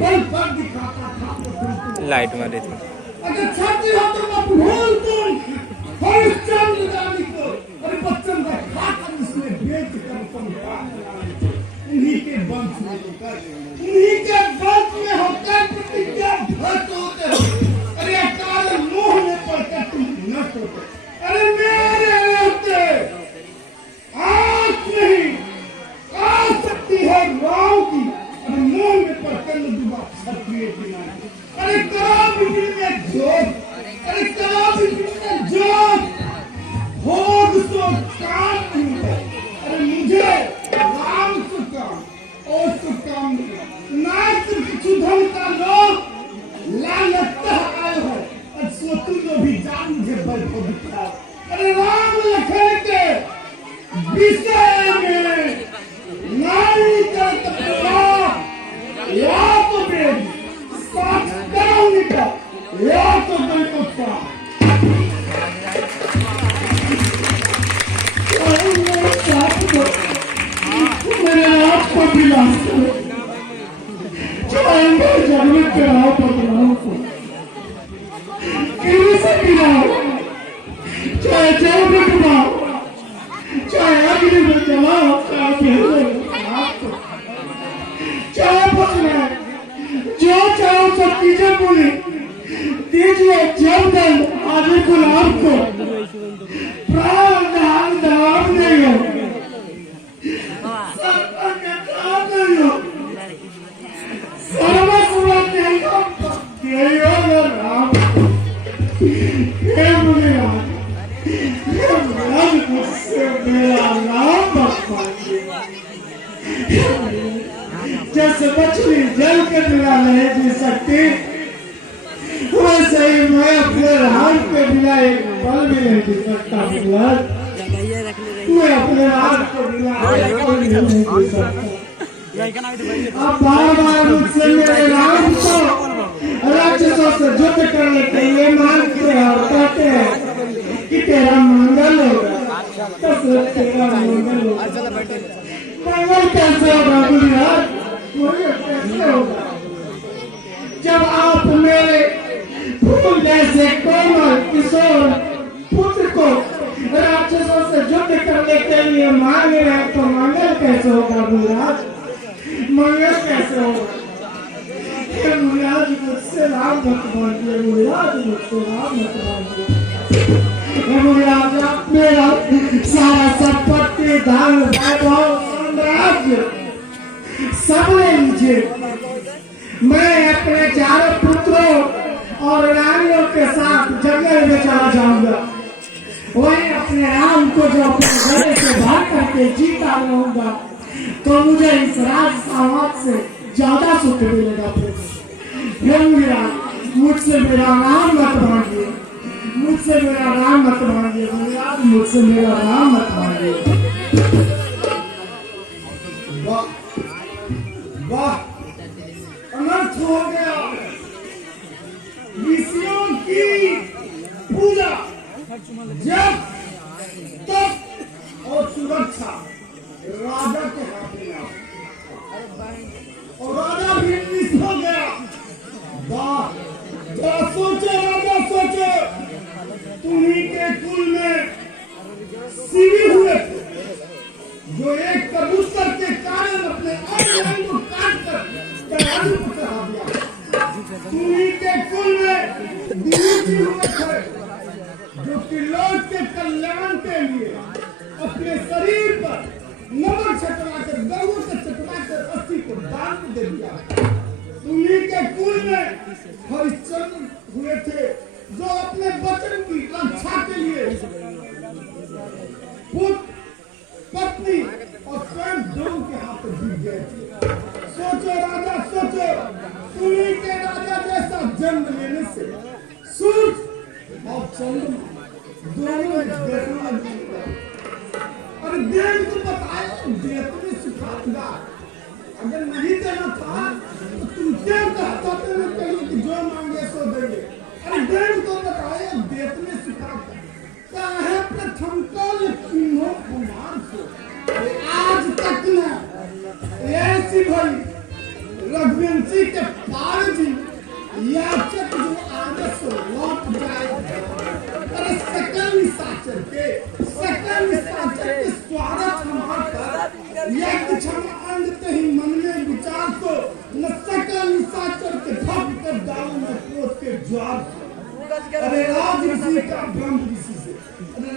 बल पर दिखाता था तो लाइट मारी थी। अगर छाती हो तो मत भूल तुम हरिश्चंद्र रानी को और बच्चन का खाता इसमें बेच कर तुम उन्हीं के वंश में होकर उन्हीं के वंश में होकर प्रतिज्ञा भ्रष्ट होते हो। अरे अकाल मोह में पड़कर तुम नष्ट होते। अरे मेरे रहते आंख नहीं आ सकती है राम की। अरे मोह में पड़कर न डूबा क्षत्रिय बिना। अरे करा बिजली में जोत। अरे करा बिजली में जोत भोग सो काम नहीं है। अरे मुझे राम से काम और से काम नहीं। ना सिर्फ सुधन का लोग लालचता आए हो और सोतु जो भी जान मुझे बल को दिखाओ। अरे राम लखन के विषय में नारी का तपस्या या तो बेटी साथ कराऊंगी का या तो बेटा मेरे आप को बिलास करो चाहे मैं जन्म कराओ बदलाव को किसी से बिलाओ चाहे जल में डुबाओ चाहे अग्नि में जलाओ चाहे आपको चाहे बचना जो चाहो सब चीजें बोले दीजिए जब तक आदि गुलाब को प्राण दान दान नहीं हो जैसे मछली जल के बिना नहीं जी सकती वैसे ही मैं अपने राम के बिना एक पल भी नहीं जी सकता। मैं अपने राम के बिना एक पल भी नहीं जी सकता। अब बार-बार मुझसे मेरे राम को राक्षसों से युद्ध करने के लिए मांगते हैं और कहते हैं कि तेरा मंगल होगा। तेरा मंगल होगा। मंगल कैसे होगा गुरुराज? कैसे होगा जब आप मेरे फूल जैसे कोमल किशोर पुत्र को राक्षसों से युद्ध करने के लिए मांग रहे हैं तो मंगल कैसे होगा गुरुराज? मंगल कैसे होगा? गुरुराज मुझसे राम मत मांगिए। गुरुराज मुझसे राम मत मांगिए। गुरुराज आप मेरा सारा संपत्ति धन वैभव साम्राज्य सब ले लीजिए। मैं अपने चारों पुत्रों और रानियों के साथ जंगल में चला जाऊंगा। वहीं अपने राम को जो अपने घर से भाग करके जीता रहूंगा तो मुझे इस राज समाज से ज्यादा सुख मिलेगा। मुझसे मेरा राम मत मांगिए। मुझसे मेरा राम मत मांगिए। मुझसे मेरा राम मत मांगिए। वाह अनर्थ हो गया। ऋषियों की पूजा जब तक और सुरक्षा राजा के हाथ में और राजा भी मिस हो गया। वाह जरा सोचो राजा सोचो तुम्ही के कुल में सीवी हुए थे जो एक कबूतर के कारण अपने अंग को काट कर तराजू पर चढ़ा दिया। तुम्ही के कुल में दिलीपी हुए थे जो त्रिलोक के कल्याण के लिए अपने शरीर पर नमक छटवाकर गऊ से छटवाकर अस्थि को दान दे दिया। तुम्ही के कुल में हरिश्चंद्र हुए थे जो अपने वचन की रक्षा के लिए पुत्र पत्नी और स्वयं दोनों के हाथ जीत गए थे। सोचो राजा सोचो तुम्ही के राजा जैसा जन्म लेने से सूर्य और चंद्रमा दोनों देखना जीता। और देव को बताया देव ने सिखाया अगर नहीं देना था तो तुम देव कहते कहिए कि जो मांगे सो देंगे। अरे देव को बताया देव ने सिखाया चाहे प्रथम काल तीनों कुमार को आज तक न ऐसी भाई रघुवंशी के याचक जो आगे से लौट जाए, अरे सकल निशाचर के स्वागत हमारा यह क्षमा अंगते ही मन में विचार तो न सकल निशाचर के ठप कर डालू न क्रोध के ज्वार। अरे राज ऋषि का ब्रह्म ऋषि से, अरे